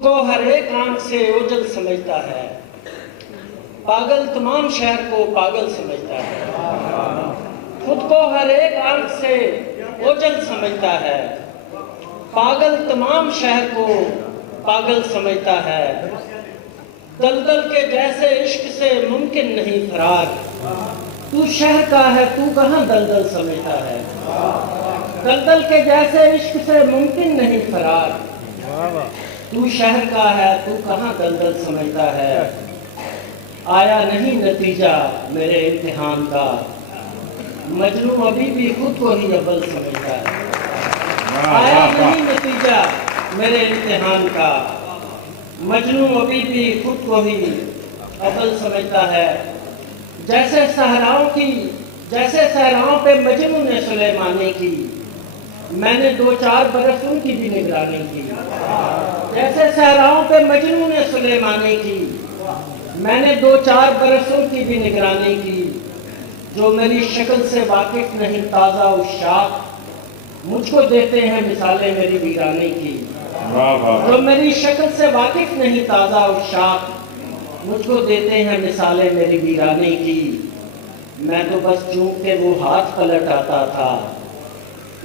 کو ہر ایک آنکھ سے اوجل سمجھتا ہے، پاگل تمام شہر کو پاگل سمجھتا ہے۔ خود کو ہر ایک آنکھ سے اوجل سمجھتا ہے، پاگل تمام شہر کو پاگل سمجھتا ہے۔ دلدل کے جیسے عشق سے ممکن نہیں فرار، تو شہر کا ہے تو کہاں دلدل سمجھتا ہے۔ دلدل کے جیسے عشق سے ممکن نہیں فرار، تو شہر کا ہے تو کہاں دلدل سمجھتا ہے۔ آیا نہیں نتیجہ میرے امتحان کا، مجنوں ابھی بھی خود کو ہی اول سمجھتا ہے۔ آیا نہیں نتیجہ میرے امتحان کا، مجنوں ابھی بھی خود کو ہی اول سمجھتا ہے۔ جیسے صحراؤں پہ مجنوں نے سلیمانی کی، میں نے 2-4 برس ان کی بھی نگرانی کی۔ جیسے صحراؤں پہ مجنوں نے سلیمانی کی، میں نے 2-4 برس ان کی بھی نگرانی کی۔ جو میری شکل سے واقف نہیں تازہ عشاق، مجھ کو دیتے ہیں مثالیں میری ویرانی کی۔ جو میری شکل سے واقف نہیں تازہ عشاق، مجھ کو دیتے ہیں مثالیں میری ویرانی کی۔ میں تو بس چونکہ وہ ہاتھ پلٹ آتا تھا،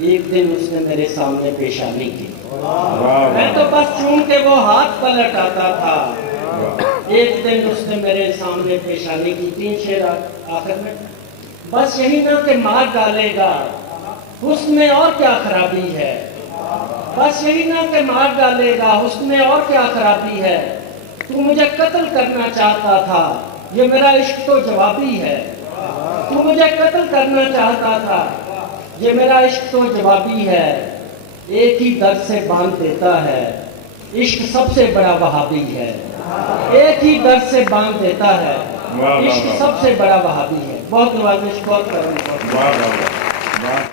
ایک دن اس نے میرے سامنے پیشانی کی۔ میں تو بس چونکہ وہ ہاتھ پلٹ آتا تھا، ایک دن اس نے میرے سامنے پیشانی کی۔ 3 شعر آخر میں۔ بس یہی نہ کہ مار ڈالے گا، حسن میں اور کیا خرابی ہے۔ بس یہی نہ کہ مار ڈالے گا، حسن میں اور کیا خرابی ہے۔ تو مجھے قتل کرنا چاہتا تھا، یہ میرا عشق تو جوابی ہے۔ تو مجھے قتل کرنا چاہتا تھا، یہ میرا عشق تو جوابی ہے۔ ایک ہی درد سے باندھ دیتا ہے، عشق سب سے بڑا وہابی ہے۔ ایک ہی درد سے باندھ دیتا ہے، عشق سب سے بڑا وہابی ہے۔ بہت نوازش، بہت کرم۔